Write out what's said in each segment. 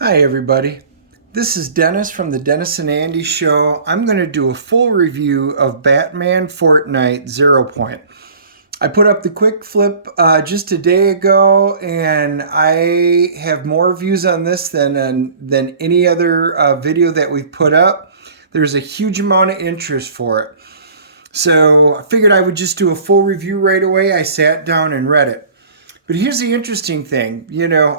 Hi, everybody. This is Dennis from the Dennis and Andy Show. I'm going to do a full review of Batman Fortnite Zeropoint. I put up the quick flip just a day ago, and I have more views on this than any other video that we've put up. There's a huge amount of interest for it. So I figured I would just do a full review right away. I sat down and read it. But here's the interesting thing.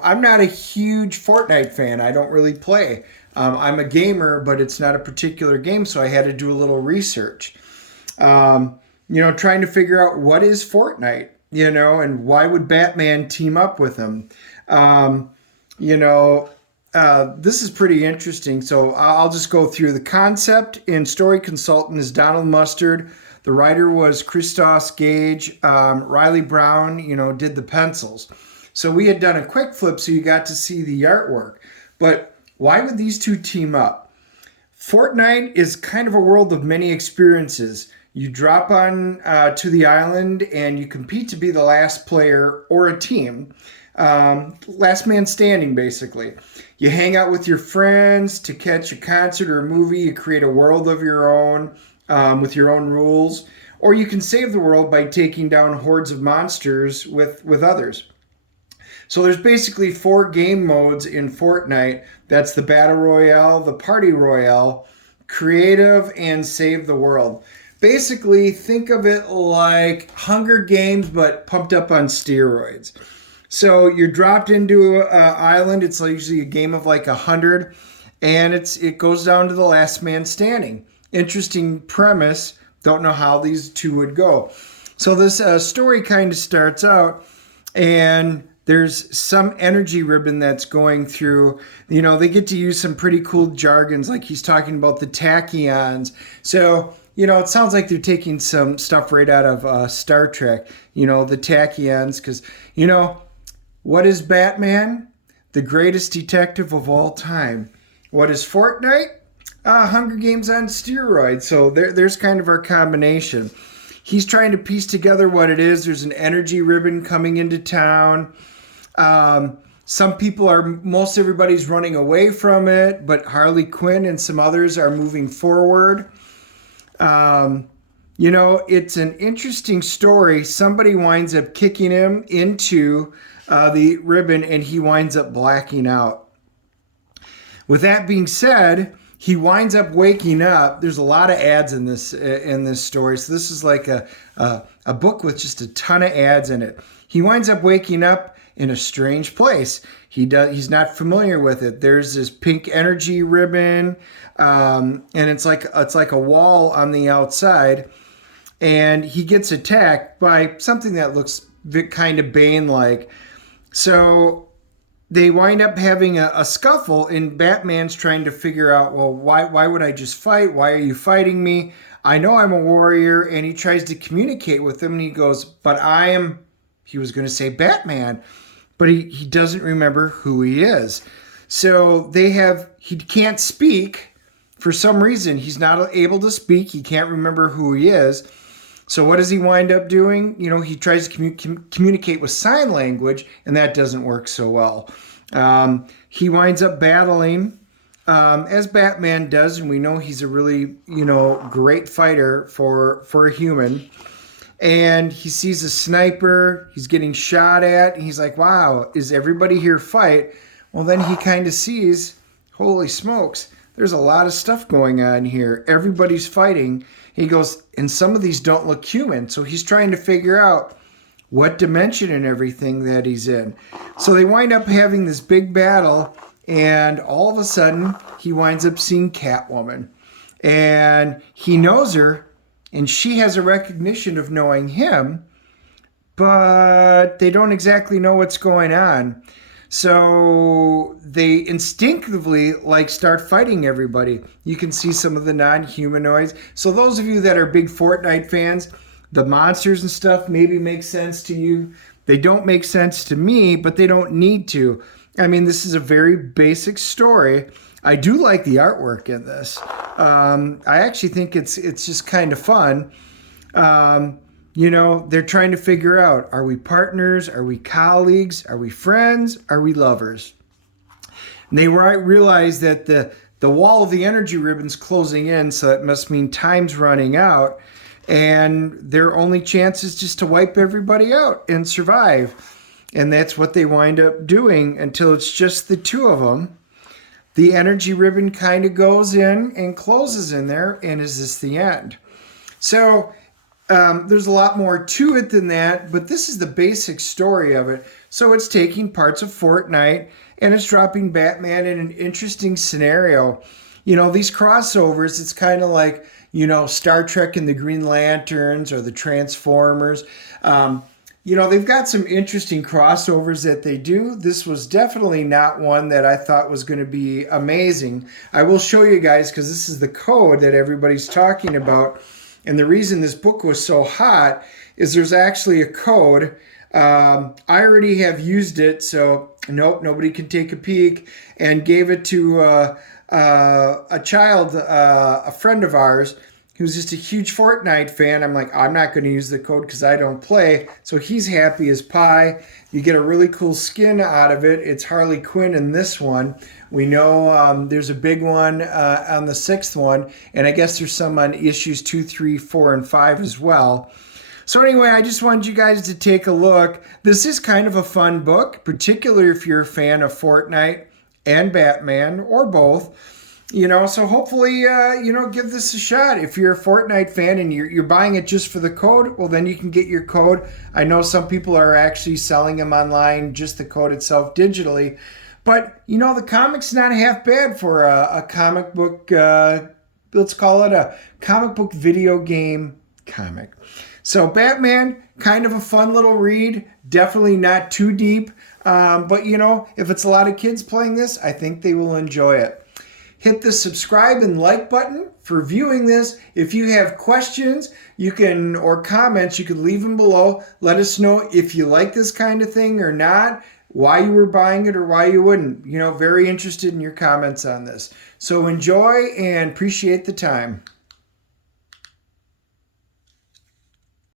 I'm not a huge Fortnite fan. I don't really play. I'm a gamer, but it's not a particular game, so I had to do a little research. Trying to figure out what is Fortnite, and why would Batman team up with him? This is pretty interesting. So I'll just go through the concept. And story consultant is Donald Mustard. The writer was Christos Gage. Riley Brown, did the pencils. So we had done a quick flip so you got to see the artwork. But why would these two team up? Fortnite is kind of a world of many experiences. You drop on to the island and you compete to be the last player or a team. Last man standing, basically. You hang out with your friends to catch a concert or a movie. You create a world of your own with your own rules. Or you can save the world by taking down hordes of monsters with others. So there's basically 4 game modes in Fortnite. That's the Battle Royale, the Party Royale, Creative, and Save the World. Basically, think of it like Hunger Games, but pumped up on steroids. So you're dropped into an island. It's usually a game of like 100, and it goes down to the last man standing. Interesting premise. Don't know how these two would go. So this story kind of starts out, and there's some energy ribbon that's going through. They get to use some pretty cool jargons, like he's talking about the tachyons. So it sounds like they're taking some stuff right out of Star Trek, the tachyons, because, what is Batman? The greatest detective of all time. What is Fortnite? Hunger Games on steroids. So there's kind of our combination. He's trying to piece together what it is. There's an energy ribbon coming into town. Most everybody's running away from it, but Harley Quinn and some others are moving forward. It's an interesting story. Somebody winds up kicking him into the ribbon, and he winds up blacking out. With that being said, he winds up waking up. There's a lot of ads in this story, so this is like a book with just a ton of ads in it. He winds up waking up in a strange place. He's not familiar with it. There's this pink energy ribbon, and it's like a wall on the outside, and he gets attacked by something that looks kind of Bane-like. So they wind up having a scuffle, and Batman's trying to figure out, well, why would I just fight? Why are you fighting me? I know I'm a warrior, and he tries to communicate with him, and he goes, but he was going to say Batman, but he doesn't remember who he is. So he can't speak for some reason. He's not able to speak. He can't remember who he is. So what does he wind up doing? He tries to communicate with sign language, and that doesn't work so well. He winds up battling, as Batman does, and we know he's a really, great fighter for a human. And he sees a sniper. He's getting shot at, and he's like, wow, is everybody here fight? Well, then he kind of sees, holy smokes, there's a lot of stuff going on here. Everybody's fighting. He goes, and some of these don't look human. So he's trying to figure out what dimension and everything that he's in. So they wind up having this big battle, and all of a sudden, he winds up seeing Catwoman. And he knows her, and she has a recognition of knowing him, but they don't exactly know what's going on. So they instinctively start fighting everybody. You can see some of the non-humanoids. So those of you that are big Fortnite fans, the monsters and stuff maybe make sense to you. They don't make sense to me, but they don't need to. I mean, this is a very basic story. I do like the artwork in this. I actually think it's just kind of fun. They're trying to figure out, are we partners? Are we colleagues? Are we friends? Are we lovers? And they realize that the wall of the energy ribbon's closing in, so that must mean time's running out. And their only chance is just to wipe everybody out and survive. And that's what they wind up doing until it's just the two of them. The energy ribbon kind of goes in and closes in there, and is this the end? So there's a lot more to it than that, but this is the basic story of it. So it's taking parts of Fortnite, and it's dropping Batman in an interesting scenario. You know, these crossovers, it's kind of like, you know, Star Trek and the Green Lanterns or the Transformers. You know, they've got some interesting crossovers that they do. This was definitely not one that I thought was going to be amazing. I will show you guys, because this is the code that everybody's talking about. And the reason this book was so hot is there's actually a code. I already have used it, so nope, nobody can take a peek, and gave it to a child, a friend of ours, who's just a huge Fortnite fan. I'm like, I'm not going to use the code because I don't play. So he's happy as pie. You get a really cool skin out of it. It's Harley Quinn in this one. We know there's a big one on the 6th one, and I guess there's some on issues 2, 3, 4, and 5 as well. So anyway, I just wanted you guys to take a look. This is kind of a fun book, particularly if you're a fan of Fortnite and Batman, or both. You know, so hopefully, you know, give this a shot. If you're a Fortnite fan and you're buying it just for the code, well, then you can get your code. I know some people are actually selling them online, just the code itself digitally. But, you know, the comic's not half bad for a comic book, let's call it a comic book video game comic. So Batman, kind of a fun little read. Definitely not too deep. But, you know, if it's a lot of kids playing this, I think they will enjoy it. Hit the subscribe and like button for viewing this. If you have questions, you can, or comments, you can leave them below. Let us know if you like this kind of thing or not, why you were buying it or why you wouldn't. You know, very interested in your comments on this. So enjoy and appreciate the time.